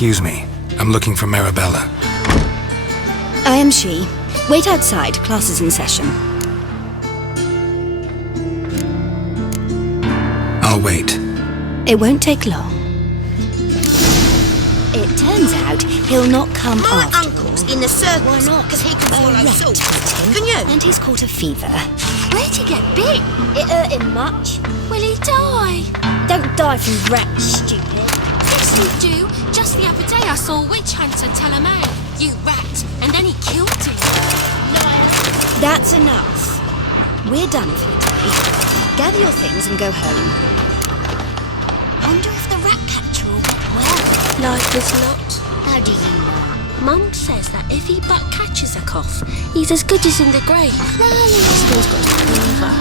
Excuse me. I'm looking for Marabella. I am she. Wait outside. Class is in session. I'll wait. It won't take long. It turns out he'll not come My after uncle's in the circus. Why not? Because he can A follow rat salt. bit him, Can you? And he's caught a fever. Where'd he get bit? It hurt him much. Will he die? Don't die from rats, stupid. Yes, you do. Just the other day I saw a witch hunter tell a man, "You rat," and then he killed him. Liar. That's enough. We're done for the day. Gather your things and go home. Wonder if the rat catcher will get well. Life is not. How do you know? Mum says that if he but catches a cough, he's as good as in the grave. Really? Still's got a fever.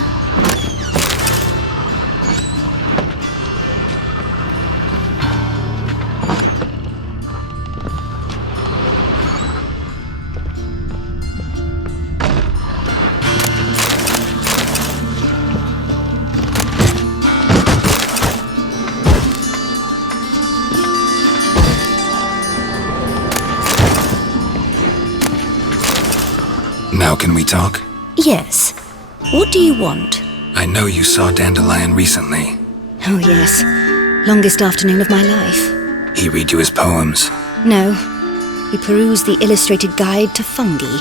Now can we talk? Yes. What do you want? I know you saw Dandelion recently. Oh, yes. Longest afternoon of my life. He read you his poems. No. We perused the illustrated guide to fungi.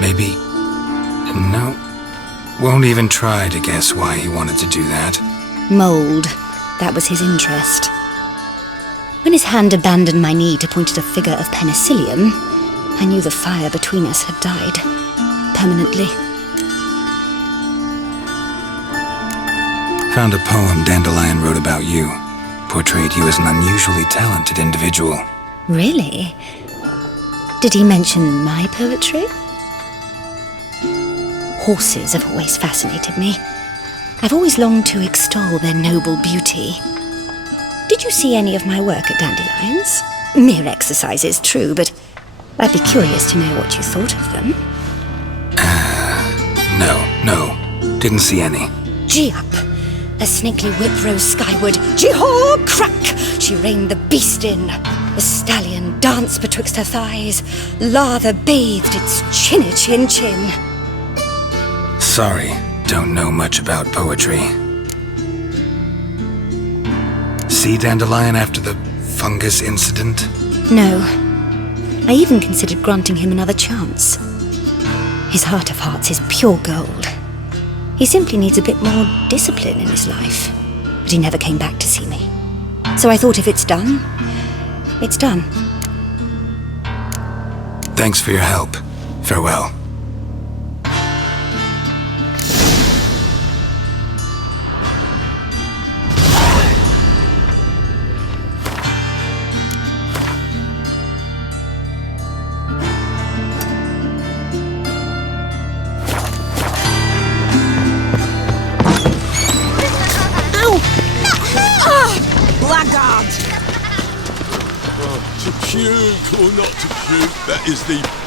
Maybe... No. Won't even try to guess why he wanted to do that. Mold. That was his interest. When his hand abandoned my knee to point at a figure of penicillium, I knew the fire between us had died. Permanently. Found a poem Dandelion wrote about you. Portrayed you as an unusually talented individual. Really? Did he mention my poetry? Horses have always fascinated me. I've always longed to extol their noble beauty. Did you see any of my work at Dandelion's? Mere exercises, true, but I'd be curious to know what you thought of them. No. Didn't see any. Gee up! A snakely whip rose skyward. Gee-haw! Crack! She reined the beast in. The stallion danced betwixt her thighs. Lather bathed its chinny chin. Sorry, don't know much about poetry. See Dandelion after the fungus incident? No. I even considered granting him another chance. His heart of hearts is pure gold. He simply needs a bit more discipline in his life. But he never came back to see me. So I thought if it's done, it's done. Thanks for your help. Farewell. To puke or not to puke, that is the...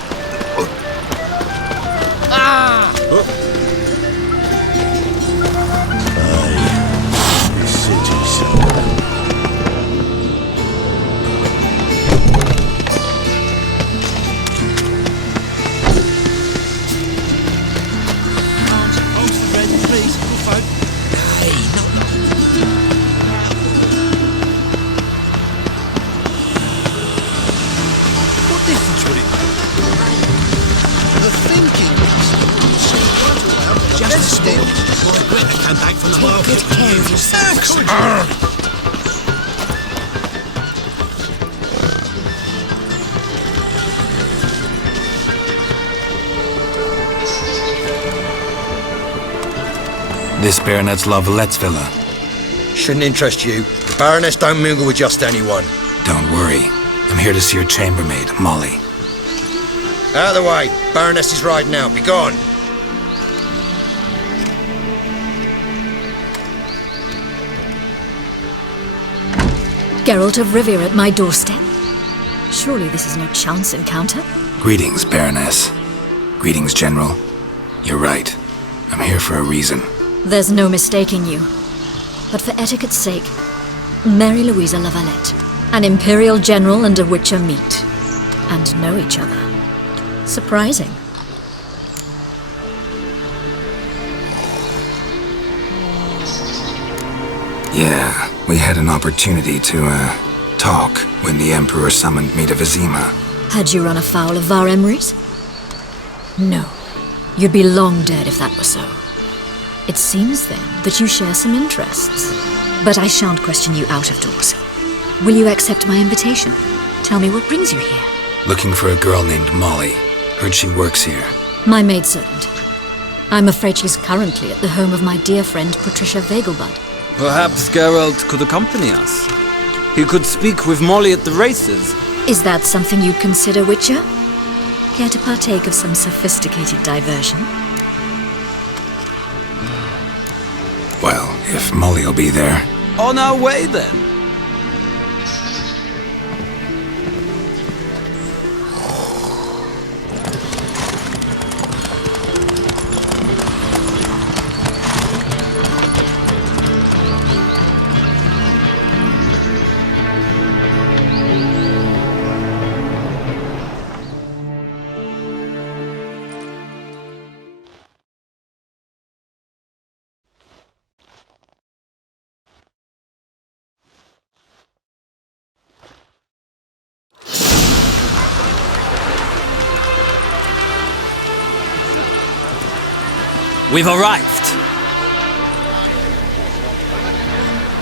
This Baronet's La Vallette's villa. Shouldn't interest you. The Baroness don't mingle with just anyone. Don't worry. I'm here to see your chambermaid, Molly. Out of the way. Baroness is riding out. Be gone. Geralt of Rivia at my doorstep? Surely this is no chance encounter? Greetings, Baroness. Greetings, General. You're right. I'm here for a reason. There's no mistaking you. But for etiquette's sake, Mary Louisa La Valette, An Imperial General and a Witcher meet. And know each other. Surprising. Yeah, we had an opportunity to, talk when the Emperor summoned me to Vizima. Had you run afoul of Var Emrys? No. You'd be long dead if that were so. It seems, then, that you share some interests. But I shan't question you out of doors. Will you accept my invitation? Tell me what brings you here. Looking for a girl named Molly. Heard she works here. My maidservant. I'm afraid she's currently at the home of my dear friend Patricia Vegelbud. Perhaps Geralt could accompany us. He could speak with Molly at the races. Is that something you'd consider, Witcher? Care to partake of some sophisticated diversion? Well, if Molly'll be there. On our way, then. We've arrived.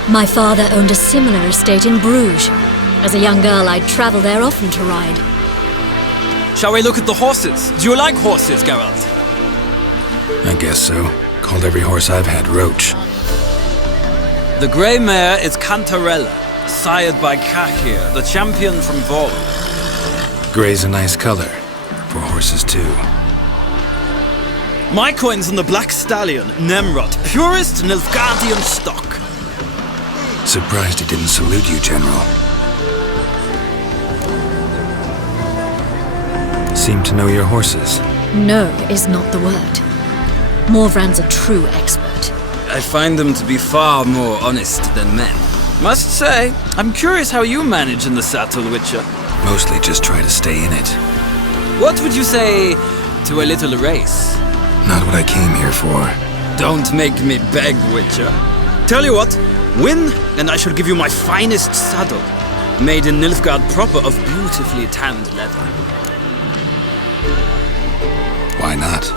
My father owned a similar estate in Bruges. As a young girl, I'd travel there often to ride. Shall we look at the horses? Do you like horses, Geralt? I guess so. Called every horse I've had Roach. The grey mare is Cantarella, sired by Kakir, the champion from Vol. Gray's a nice color. For horses, too. My coin's on the Black Stallion, Nemrod, purest Nilfgaardian stock. Surprised he didn't salute you, General. Seem to know your horses. No is not the word. Morvran's a true expert. I find them to be far more honest than men. Must say, I'm curious how you manage in the saddle, Witcher. Mostly just try to stay in it. What would you say to a little race? Not what I came here for. Don't make me beg, Witcher. Tell you what, win, and I shall give you my finest saddle. Made in Nilfgaard proper of beautifully tanned leather. Why not?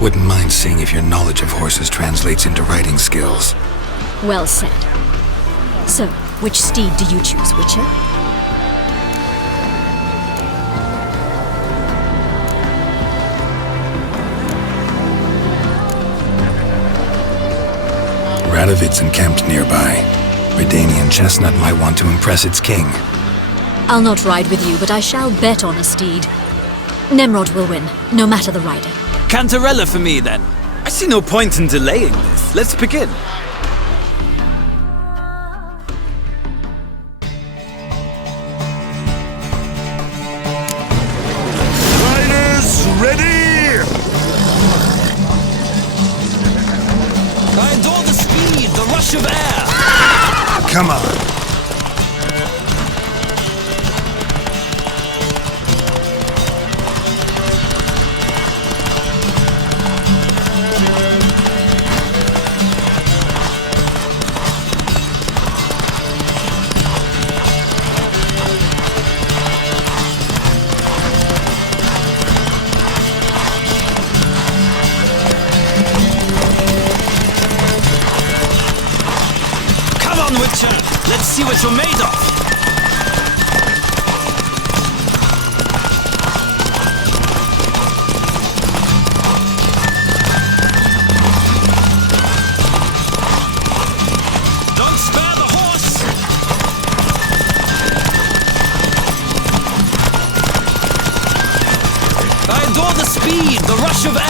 Wouldn't mind seeing if your knowledge of horses translates into riding skills. Well said. So, which steed do you choose, Witcher? Radovid's encamped nearby. Redanian Chestnut might want to impress its king. I'll not ride with you, but I shall bet on a steed. Nemrod will win, no matter the rider. Cantarella for me, then. I see no point in delaying this. Let's begin. Riders, ready! I adore the speed, the rush of air. Come on. Let's see what you're made of! Don't spare the horse! I adore the speed, the rush of air!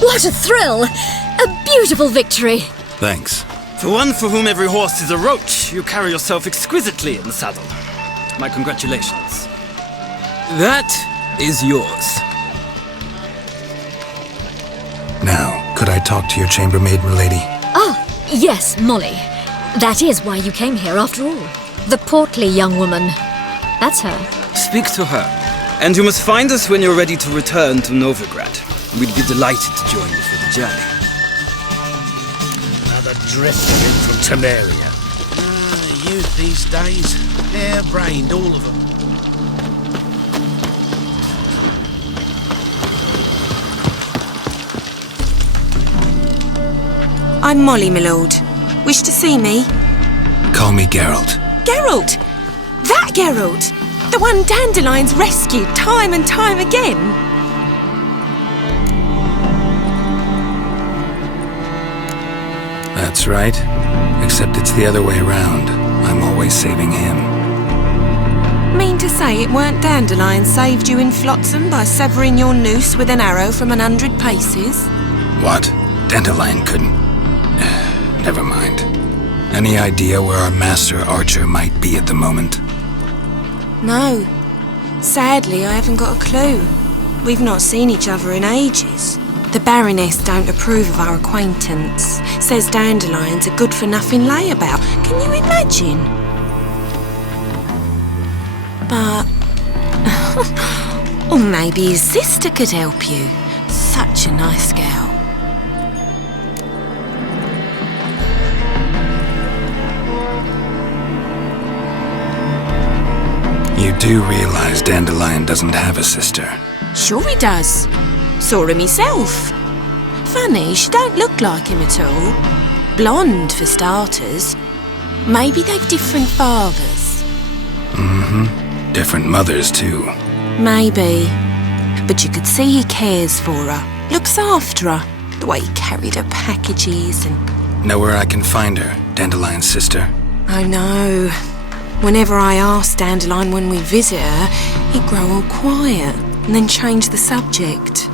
What a thrill! A beautiful victory! Thanks. For one for whom every horse is a roach, you carry yourself exquisitely in the saddle. My congratulations. That is yours. Now, could I talk to your chambermaid, milady? Ah, yes, Molly. That is why you came here after all. The portly young woman. That's her. Speak to her. And you must find us when you're ready to return to Novigrad. We'd be delighted to join you for the journey. Another driftwood from Temeria. Youth these days, hair-brained, all of them. I'm Molly, my lord. Wish to see me? Call me Geralt. Geralt! That Geralt! The one Dandelion's rescued time and time again! That's right. Except it's the other way around. I'm always saving him. Mean to say it weren't Dandelion saved you in Flotsam by severing your noose with an arrow from 100 paces? What? Dandelion couldn't... Never mind. Any idea where our master archer might be at the moment? No. Sadly, I haven't got a clue. We've not seen each other in ages. The Baroness don't approve of our acquaintance. Says Dandelion's a good-for-nothing layabout. Can you imagine? But... or maybe his sister could help you. Such a nice girl. You do realize Dandelion doesn't have a sister? Sure he does. Saw him myself. Funny, she don't look like him at all. Blonde, for starters. Maybe they've different fathers. Mm-hmm. Different mothers, too. Maybe. But you could see he cares for her. Looks after her. The way he carried her packages and... Know where I can find her, Dandelion's sister? I know. Whenever I ask Dandelion when we visit her, he'd grow all quiet and then change the subject.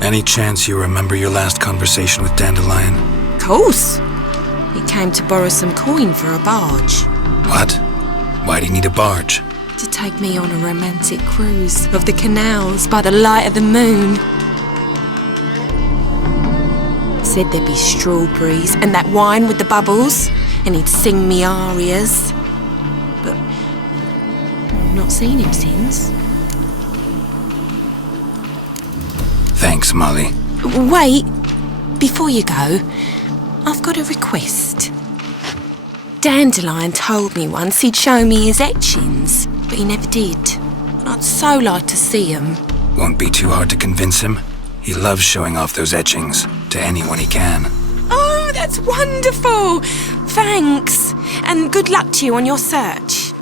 Any chance you remember your last conversation with Dandelion? Of course. He came to borrow some coin for a barge. What? Why'd he need a barge? To take me on a romantic cruise of the canals by the light of the moon. Said there'd be strawberries and that wine with the bubbles, and he'd sing me arias. But I've not seen him since. Thanks, Molly. Wait, before you go, I've got a request. Dandelion told me once he'd show me his etchings, but he never did. And I'd so like to see them. Won't be too hard to convince him. He loves showing off those etchings to anyone he can. Oh, that's wonderful! Thanks, and good luck to you on your search.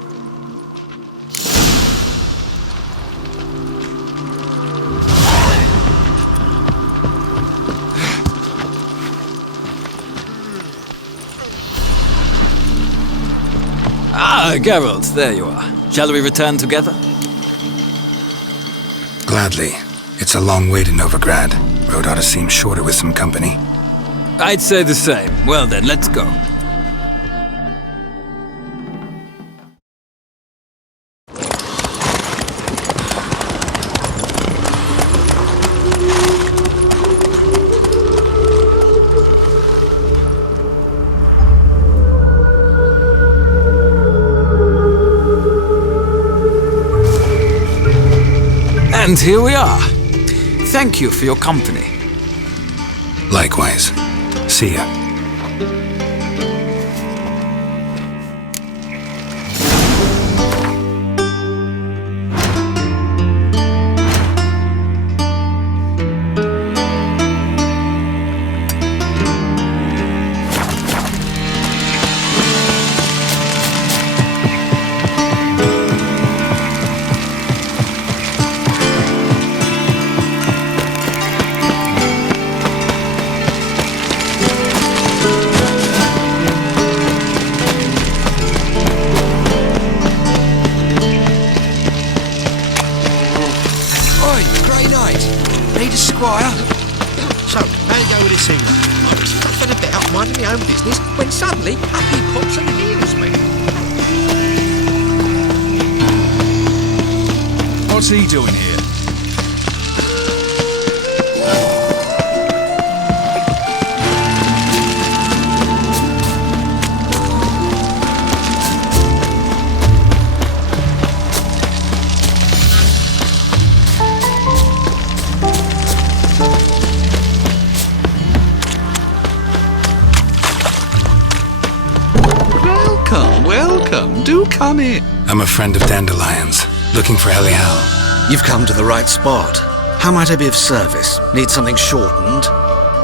Ah, Geralt, there you are. Shall we return together? Gladly. It's a long way to Novigrad. Road ought to seem shorter with some company. I'd say the same. Well then, let's go. And here we are. Thank you for your company. Likewise. See ya. So, how you go with this thing? I was faffing about, minding my own business, when suddenly, up he pops and heals me. What's he doing here? Do come in. I'm a friend of Dandelion's, looking for Elial. You've come to the right spot. How might I be of service? Need something shortened?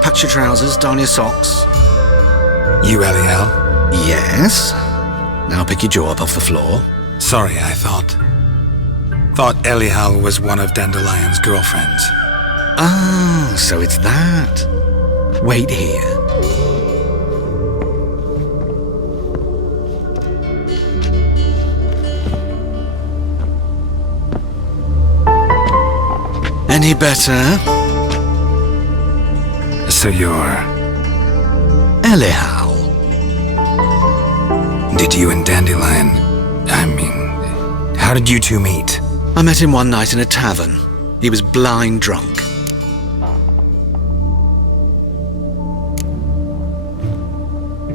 Patch your trousers, darn your socks. You Elial? Yes. Now pick your jaw up off the floor. Sorry, I thought Elial was one of Dandelion's girlfriends. Ah, so it's that. Wait here. Any better? So you're... Elial. Did you and Dandelion... how did you two meet? I met him one night in a tavern. He was blind drunk.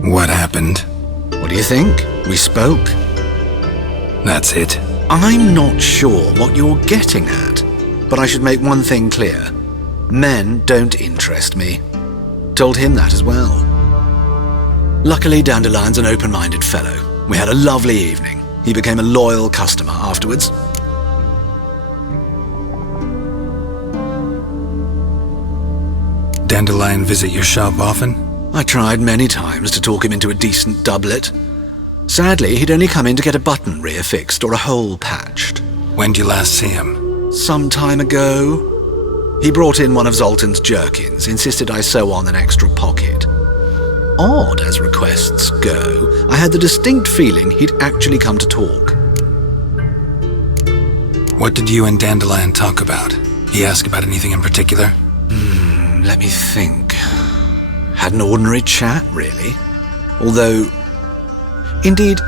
What happened? What do you think? We spoke. That's it? I'm not sure what you're getting at, but I should make one thing clear. Men don't interest me. Told him that as well. Luckily, Dandelion's an open-minded fellow. We had a lovely evening. He became a loyal customer afterwards. Dandelion visit your shop often? I tried many times to talk him into a decent doublet. Sadly, he'd only come in to get a button rear-fixed or a hole patched. When'd you last see him? Some time ago. He brought in one of Zoltan's jerkins, insisted I sew on an extra pocket. Odd as requests go, I had the distinct feeling he'd actually come to talk. What did you and Dandelion talk about? He asked about anything in particular? Let me think. Had an ordinary chat, really. Although, indeed,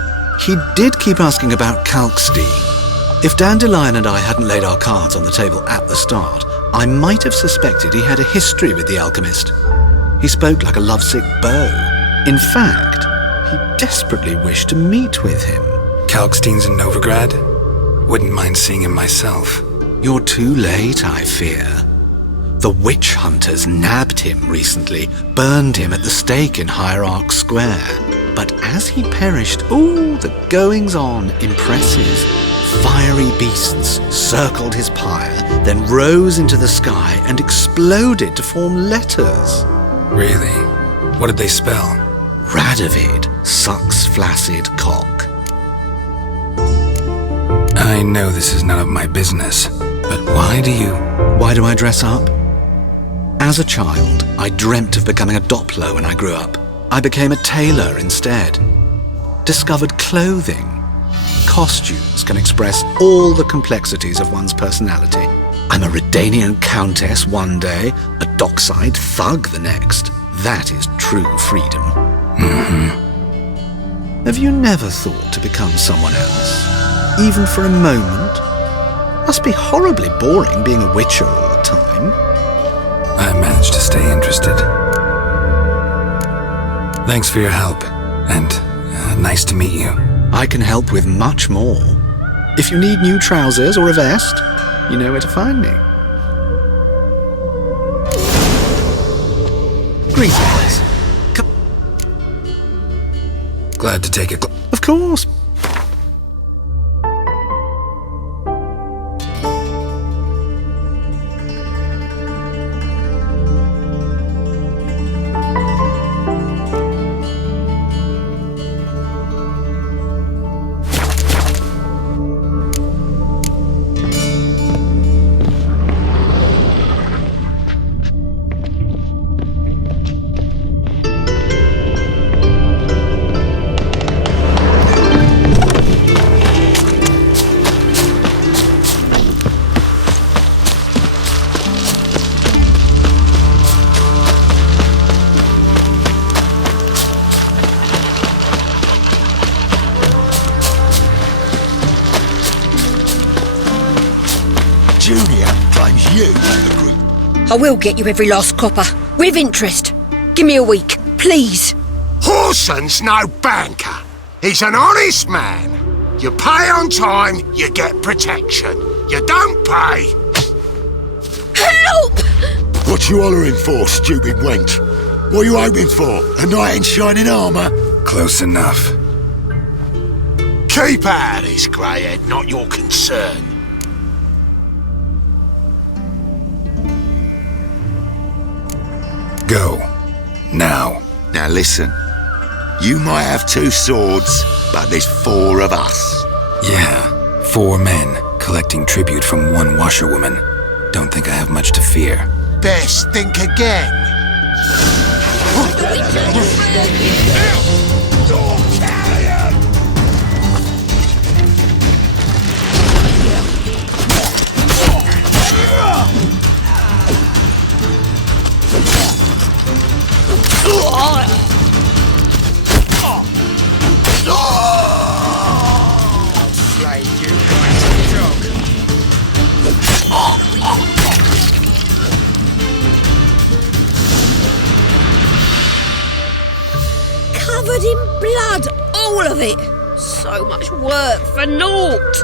he did keep asking about Kalkstein. If Dandelion and I hadn't laid our cards on the table at the start, I might have suspected he had a history with the alchemist. He spoke like a lovesick beau. In fact, he desperately wished to meet with him. Kalkstein's in Novigrad? Wouldn't mind seeing him myself. You're too late, I fear. The witch hunters nabbed him recently, burned him at the stake in Hierarch Square. But as he perished, the goings-on impressive. Fiery beasts circled his pyre, then rose into the sky and exploded to form letters. Really? What did they spell? Radovid sucks flaccid cock. I know this is none of my business, but why do I dress up? As a child, I dreamt of becoming a Doppler when I grew up. I became a tailor instead. Discovered clothing. Costumes can express all the complexities of one's personality. I'm a Redanian countess one day, a dockside thug the next. That is true freedom. Have you never thought to become someone else? Even for a moment? Must be horribly boring being a witcher all the time. I managed to stay interested. Thanks for your help, and nice to meet you. I can help with much more. If you need new trousers or a vest, you know where to find me. Greetings. Glad to take it. Of course. Junior claims you and the group. I will get you every last copper, with interest. Give me a week, please. Horson's no banker. He's an honest man. You pay on time, you get protection. You don't pay... Help! What you hollering for, stupid wench? What you hoping for? A knight in shining armour? Close enough. Keep out of this, Greyhead, not your concern. Go. Now. Now listen. You might have 2 swords, but there's 4 of us. Yeah, 4 men collecting tribute from 1 washerwoman. Don't think I have much to fear. Best think again. Covered in blood, all of it. So much work for naught.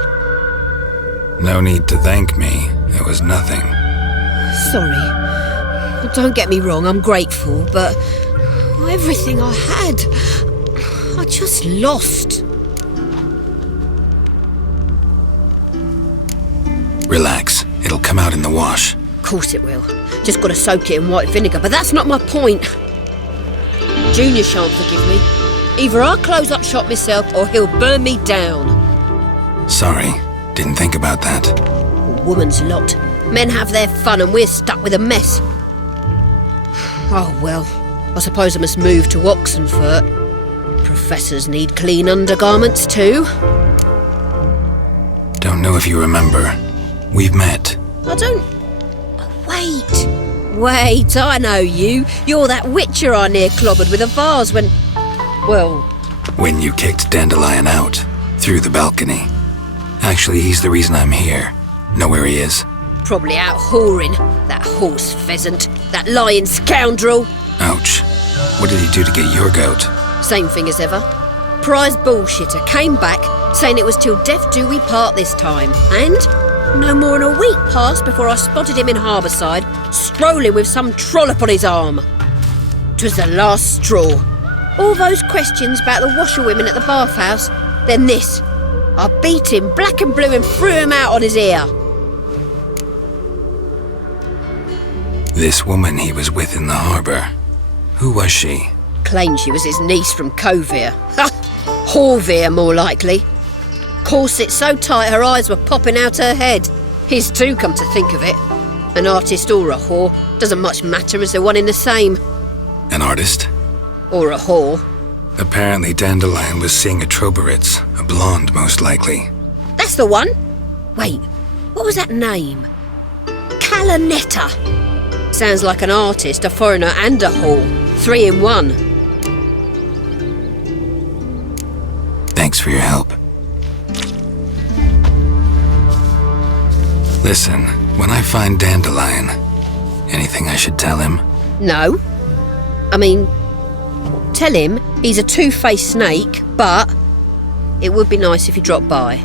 No need to thank me. It was nothing. Sorry. Don't get me wrong, I'm grateful, but everything I had, I just lost. Relax. It'll come out in the wash. Of course it will. Just gotta soak it in white vinegar, but that's not my point. Junior shan't forgive me. Either I'll close up shop myself or he'll burn me down. Sorry. Didn't think about that. A woman's lot. Men have their fun and we're stuck with a mess. Oh well, I suppose I must move to Oxenfurt. Professors need clean undergarments too. Don't know if you remember. We've met. I don't... Wait, I know you. You're that witcher I near clobbered with a vase when... Well... When you kicked Dandelion out. Through the balcony. Actually, he's the reason I'm here. Know where he is? Probably out whoring. That horse pheasant. That lying scoundrel. Ouch. What did he do to get your goat? Same thing as ever. Prize bullshitter came back, saying it was till death do we part this time. And... no more than a week passed before I spotted him in Harbourside, strolling with some trollop on his arm. 'Twas the last straw. All those questions about the washerwomen at the bathhouse, then this. I beat him black and blue and threw him out on his ear. This woman he was with in the harbour. Who was she? Claimed she was his niece from Covere. Ha! Horvere, more likely. Corset so tight her eyes were popping out her head. His too, come to think of it. An artist or a whore, doesn't much matter as they're one in the same. An artist? Or a whore. Apparently Dandelion was seeing a Troberitz, a blonde most likely. That's the one. Wait, what was that name? Calanetta. Sounds like an artist, a foreigner and a whore. 3 in 1. Thanks for your help. Listen, when I find Dandelion, anything I should tell him? No. I mean, tell him he's a two-faced snake, but it would be nice if he dropped by.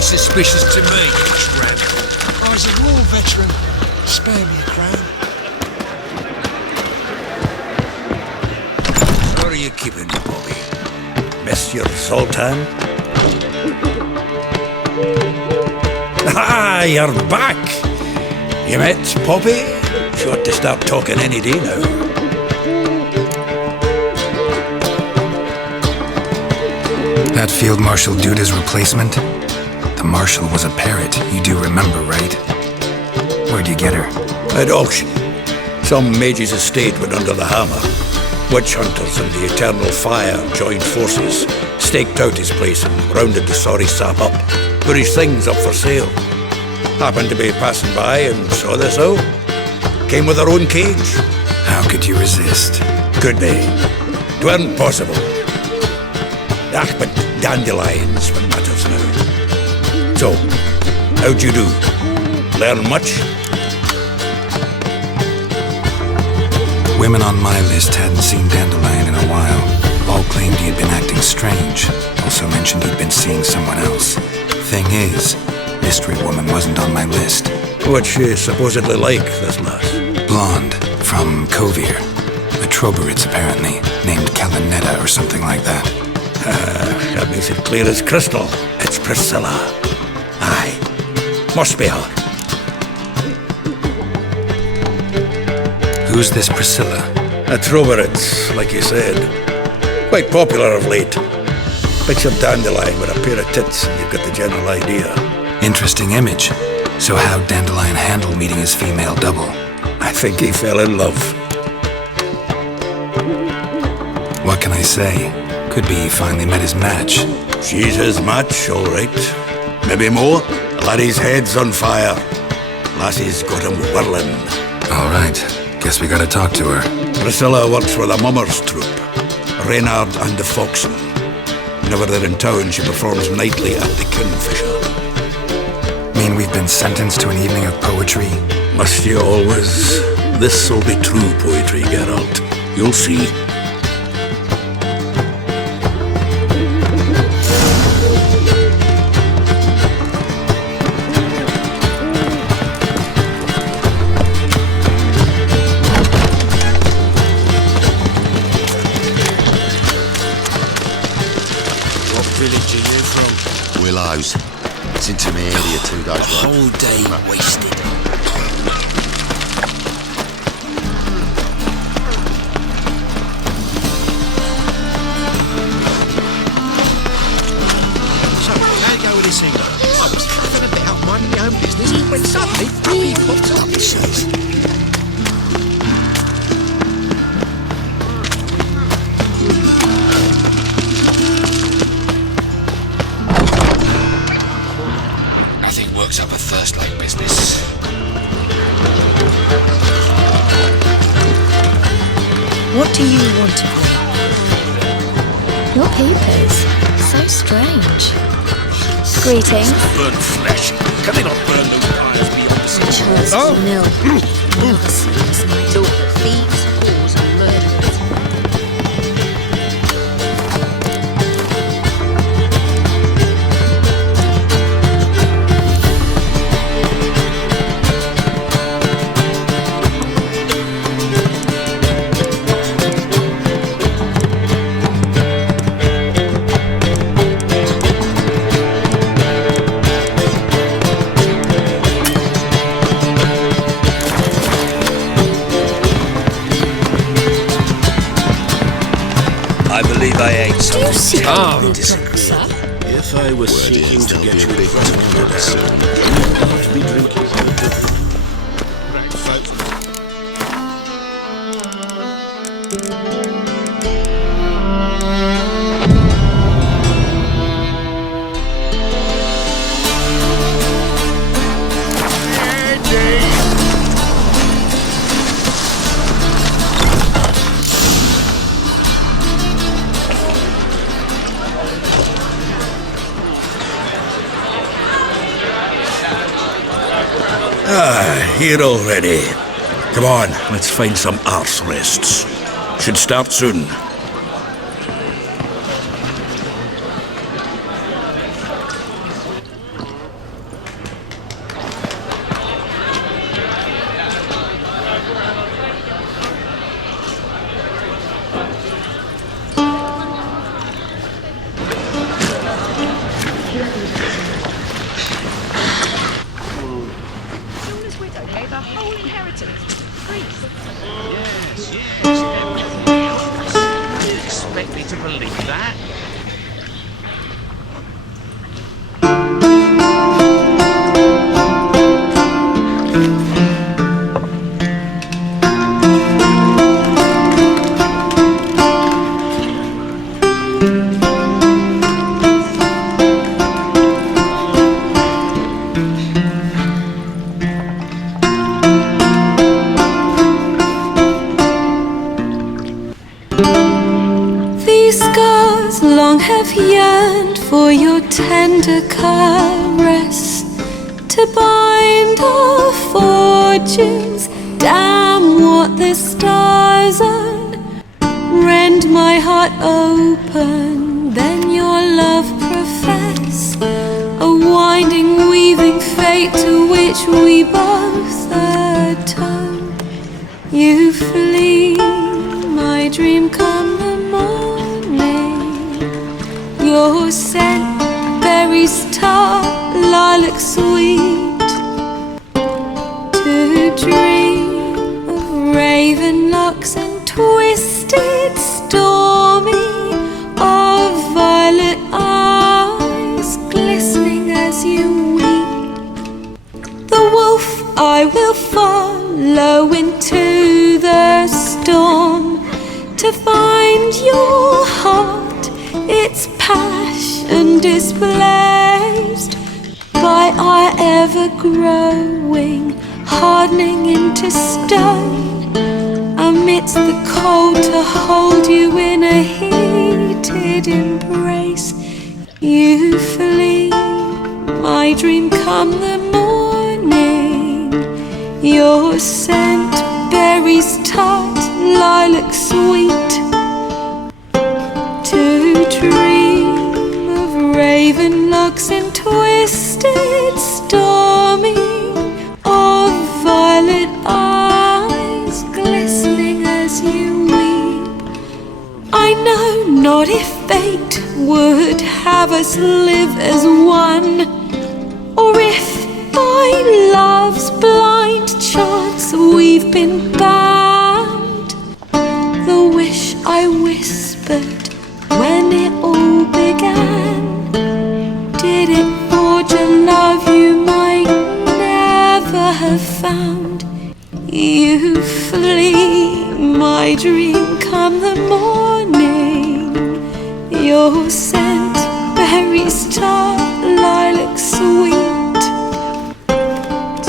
Suspicious to me, Tramp. I was a war veteran. Spare me a crown. Where are you keeping me, Bobby? Monsieur Sultan? Ah, you're back! You met Poppy? She ought to start talking any day now. That Field Marshal Duda's replacement? The Marshal was a parrot, you do remember, right? Where'd you get her? At auction. Some mage's estate went under the hammer. Witch hunters and the Eternal Fire joined forces, staked out his place and rounded the sorry sap up. Put his things up for sale. Happened to be passing by and saw this out. Came with her own cage. How could you resist? Could be. 'Tweren't possible. But dandelions what matters now. So, how'd you do? Learn much? Women on my list hadn't seen Dandelion in a while. All claimed he had been acting strange. Also mentioned he'd been seeing someone else. Thing is, Mystery Woman wasn't on my list. What's she supposedly like, this lass? Blonde, from Kovir. A Troberitz, apparently, named Kalinetta or something like that. That makes it clear as crystal. It's Priscilla. Aye. Must be her. Who's this Priscilla? A Troberitz, like you said. Quite popular of late. Picture Dandelion with a pair of tits and you've got the general idea. Interesting image. So how'd Dandelion handle meeting his female double? I think he fell in love. What can I say? Could be he finally met his match. She's his match, all right. Maybe more. Laddie's head's on fire. Lassie's got him whirling. All right. Guess we gotta talk to her. Priscilla works for the Mummers troupe. Reynard and the Foxen. Whenever they're in town, she performs nightly at the Kingfisher. Mean we've been sentenced to an evening of poetry? Must you always? This'll be true poetry, Geralt. You'll see. Willows. It's into my area 2 days right? Whole day wasted. So, how you go with this thing? I was having a bit out minding my own business when suddenly up he pops up. Works up a thirst like business. What do you want of me? Your papers. So strange. Greetings. Burnt flesh. Can they not burn those piles beyond the sea? Oh. Nil. Look, thieves, whores and murderers. I ate something terribly disagreeable. If I was seeking to get you I'd be drinking. Here already. Come on, let's find some arse rests. Should start soon. yearned for your tender caress to bind our fortunes. Damn what the stars are. Rend my heart open, then your love profess. A winding, weaving fate to which we both atone. You flee, my dream come the morning. Your scent, berries tart, lilac sweet. To dream of raven locks and twisted, stormy, of violet eyes glistening as you weep. The wolf I will follow into the storm to find your heart, its passion displaced by our ever-growing, hardening into stone. Amidst the cold to hold you in a heated embrace. You flee, my dream come the morning. Your scent, berries tart, lilac sweet. To dream of raven locks and twisted, stormy, of violet eyes glistening as you weep. I know not if fate would have us live as one, or if by love's blind chance we've been bound. The wish I whispered when it all began, did it forge a love you might never have found? You flee, my dream come the morning. Your scent, berries tart, lilac sweet.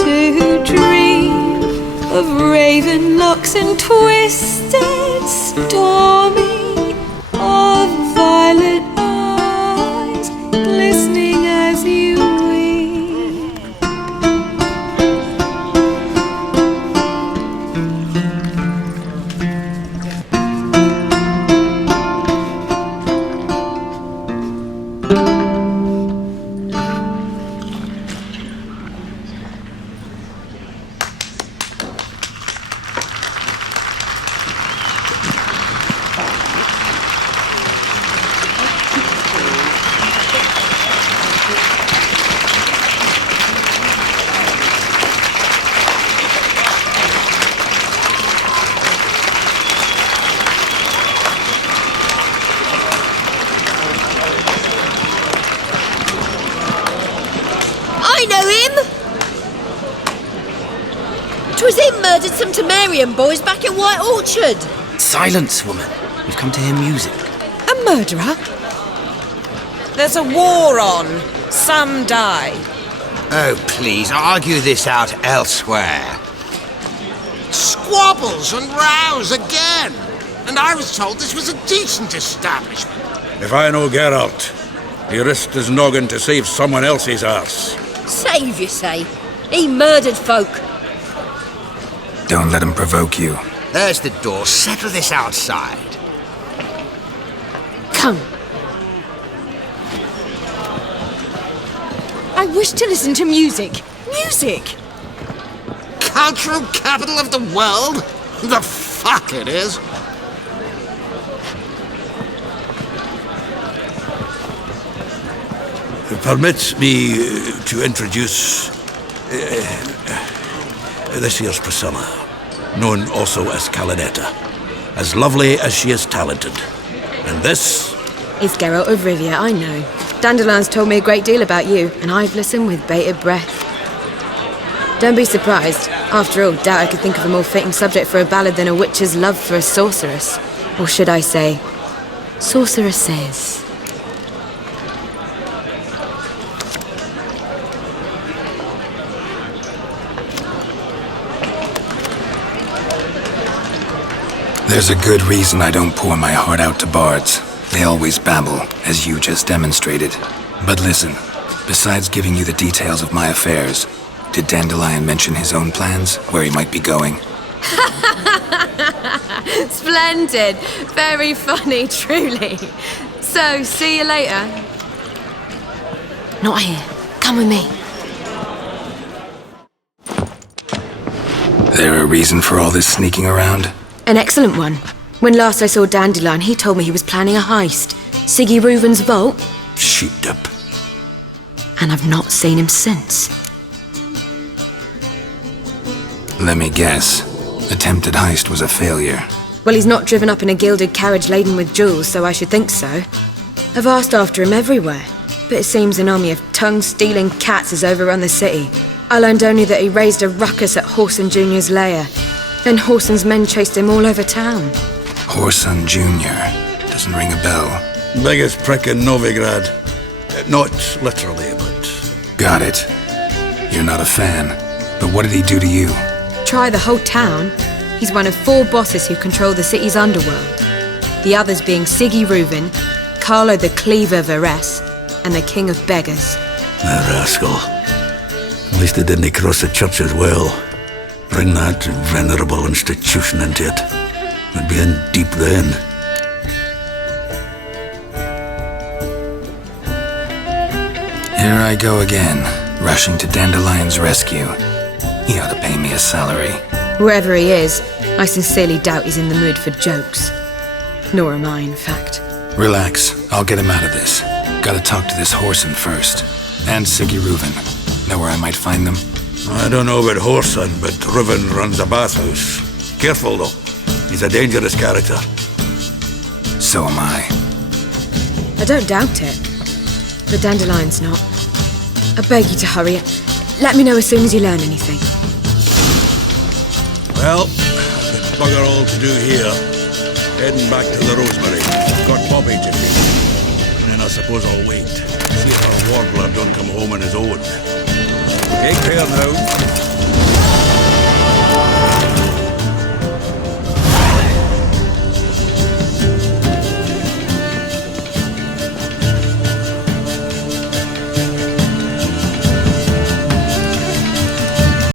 To dream of raven locks and twisted, stormy, of violet eyes glistening as you weep. I know him! 'Twas him murdered some Temerian boys back in White Orchard. Silence, woman. We've come to hear music. A murderer? There's a war on. Some die. Oh, please, argue this out elsewhere. Squabbles and rows again. And I was told this was a decent establishment. If I know Geralt, he risked his noggin to save someone else's arse. Save, you say? He murdered folk. Don't let him provoke you. There's the door. Settle this outside. Come. I wish to listen to music. Music! Cultural capital of the world? The fuck it is. Permit me to introduce this here's Priscilla, known also as Calinetta, as lovely as she is talented. And this It's Geralt of Rivia, I know. Dandelion's told me a great deal about you, and I've listened with bated breath. Don't be surprised. After all, doubt I could think of a more fitting subject for a ballad than a witch's love for a sorceress. Or should I say, sorceresses. There's a good reason I don't pour my heart out to bards. They always babble, as you just demonstrated. But listen, besides giving you the details of my affairs, did Dandelion mention his own plans, where he might be going? Splendid. Very funny, truly. So, see you later. Not here. Come with me. There a reason for all this sneaking around? An excellent one. When last I saw Dandelion, he told me he was planning a heist. Siggy Reuven's vault. Sheeped up. And I've not seen him since. Let me guess. Attempted heist was a failure. Well, he's not driven up in a gilded carriage laden with jewels, so I should think so. I've asked after him everywhere, but it seems an army of tongue-stealing cats has overrun the city. I learned only that he raised a ruckus at Whoreson Jr.'s lair. Then Whoreson's men chased him all over town. Whoreson Jr. Doesn't ring a bell. Biggest prick in Novigrad. Not literally, but... Got it. You're not a fan. But what did he do to you? Try the whole town. He's one of 4 bosses who control the city's underworld. The others being Siggy Reuven, Carlo the Cleaver Varese, and the King of Beggars. The rascal. At least he didn't cross the church as well. Bring that venerable institution into it. We'd be in deep then. Here I go again, rushing to Dandelion's rescue. He ought to pay me a salary. Whoever he is, I sincerely doubt he's in the mood for jokes. Nor am I, in fact. Relax, I'll get him out of this. Gotta talk to this Whoreson first. And Siggy Reuven. Know where I might find them? I don't know about Whoreson, but Reuven runs a bathhouse. Careful, though. He's a dangerous character. So am I. I don't doubt it. But Dandelion's not. I beg you to hurry it. Let me know as soon as you learn anything. Well, I've got bugger all to do here. Heading back to the Rosemary. Got Bobby to meet. And then I suppose I'll wait. See if our warbler don't come home on his own. Take care now.